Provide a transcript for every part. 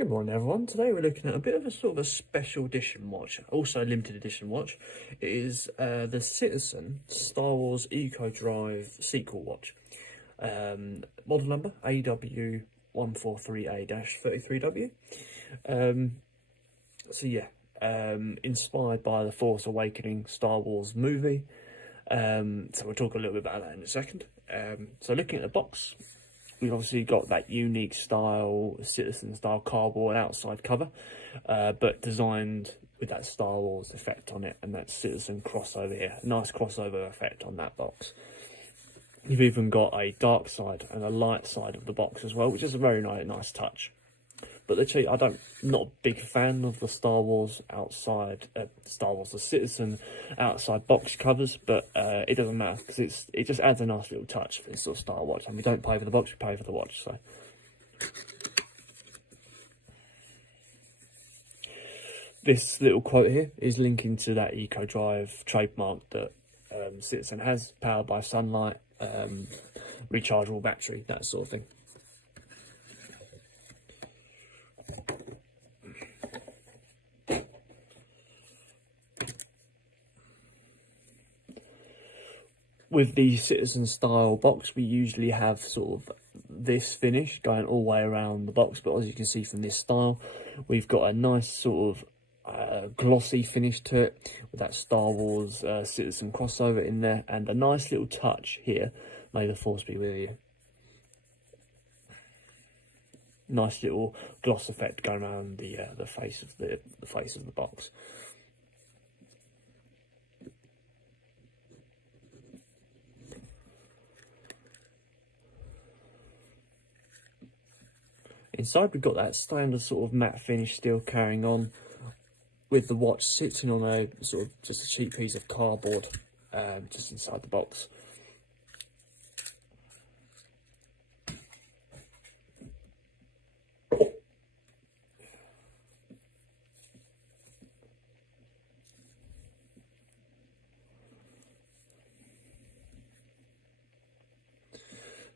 Good morning everyone. Today we're looking at a bit of a sort of a special edition watch, also a limited edition watch. It is the Citizen Star Wars Eco Drive sequel watch. Model number AW143A-33W. Inspired by the Force Awakening Star Wars movie. So we'll talk a little bit about that in a second. So looking at the box, we've obviously got that unique style, Citizen style cardboard outside cover, but designed with that Star Wars effect on it and that Citizen crossover here. Nice crossover effect on that box. You've even got a dark side and a light side of the box as well, which is a very nice touch. But literally, I'm not a big fan of the Star Wars outside, the Citizen outside box covers, but it doesn't matter because it just adds a nice little touch for this sort of style watch. And we don't pay for the box, we pay for the watch. So this little quote here is linking to that Eco Drive trademark that Citizen has, powered by sunlight, rechargeable battery, that sort of thing. With the Citizen style box, we usually have sort of this finish going all the way around the box, but as you can see from this style, we've got a nice sort of glossy finish to it with that Star Wars Citizen crossover in there, and a nice little touch here. May the Force be with you. Nice little gloss effect going around the face of the face of the box. Inside we've got that standard sort of matte finish still carrying on, with the watch sitting on a sort of just a cheap piece of cardboard just inside the box.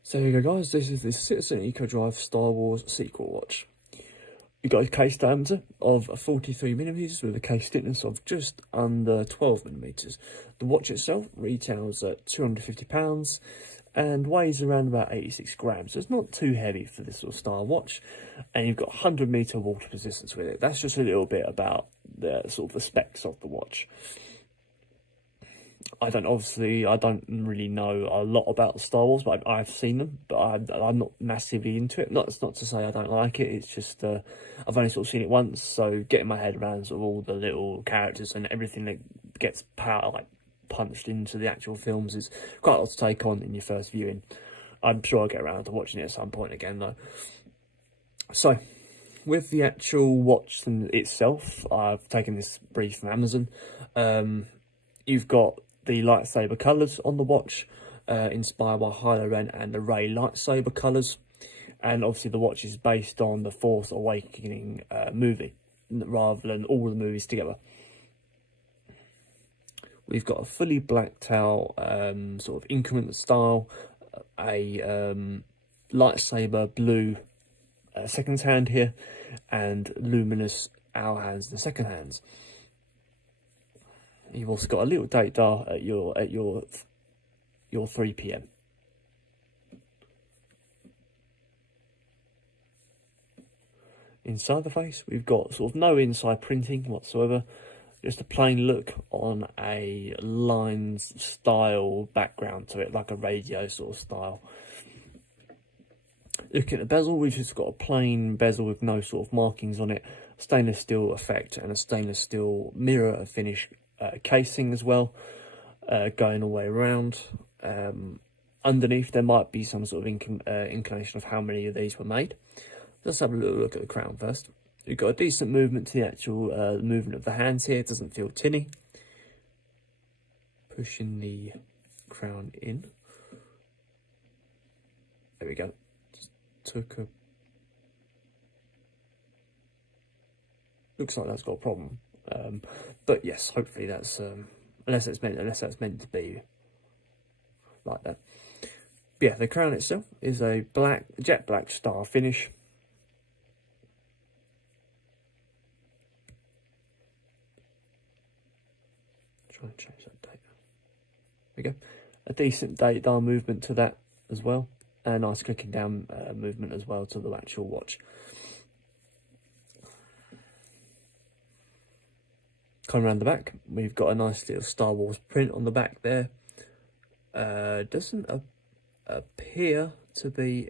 So here you go guys, this is the Citizen Eco Drive Star Wars sequel watch. You've got a case diameter of 43mm with a case thickness of just under 12mm. The watch itself retails at £250 and weighs around about 86 grams. So it's not too heavy for this sort of style watch. And you've got 100-meter water resistance with it. That's just a little bit about the sort of the specs of the watch. I don't really know a lot about Star Wars, but I've seen them, but I'm not massively into it. That's not to say I don't like it, it's just I've only sort of seen it once, so getting my head around sort of all the little characters and everything that gets punched into the actual films is quite a lot to take on in your first viewing. I'm sure I'll get around to watching it at some point again though. So, with the actual watch itself, I've taken this brief from Amazon. You've got the lightsaber colours on the watch, inspired by Kylo Ren and the Rey lightsaber colours. And obviously the watch is based on the Force Awakening movie, rather than all the movies together. We've got a fully blacked out sort of increment style, a lightsaber blue second hand here, and luminous hour hands, the second hands. You've also got a little date dial at your 3 PM. Inside the face, we've got sort of no inside printing whatsoever, just a plain look on a lines style background to it, like a radio sort of style. Looking at the bezel, we've just got a plain bezel with no sort of markings on it, stainless steel effect, and a stainless steel mirror finish casing as well, going all the way around. Underneath there might be some sort of inclination of how many of these were made. Let's have a little look at the crown first. You've got a decent movement to the actual movement of the hands here. It doesn't feel tinny. Pushing the crown in. There we go. Just took a... Looks like that's got a problem. But yes, hopefully that's unless that's meant to be like that. But yeah, the crown itself is a jet black star finish. Try and change that date. There we go. A decent date dial movement to that as well. A nice clicking down movement as well to the actual watch. Coming around the back, we've got a nice little Star Wars print on the back there. Doesn't appear to be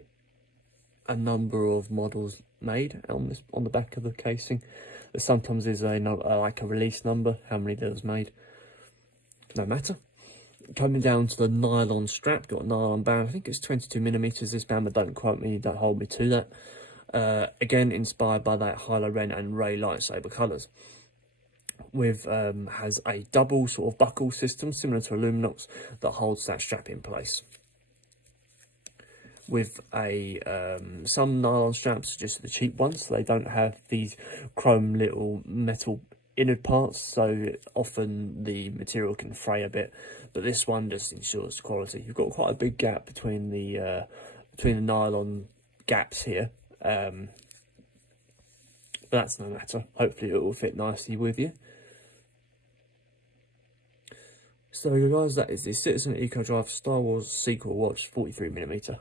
a number of models made on the back of the casing. There sometimes is like a release number, how many there was made. No matter. Coming down to the nylon strap, got a nylon band. I think it's 22mm this band, but don't quote me, don't hold me to that. Again, inspired by that Hilo Ren and Ray lightsaber colours. With has a double sort of buckle system similar to a Luminox that holds that strap in place. With a some nylon straps, just the cheap ones, so they don't have these chrome little metal inner parts, so often the material can fray a bit. But this one just ensures quality. You've got quite a big gap between the nylon gaps here, but that's no matter. Hopefully it will fit nicely with you. So guys, that is the Citizen Eco Drive Star Wars Seiko watch 43mm.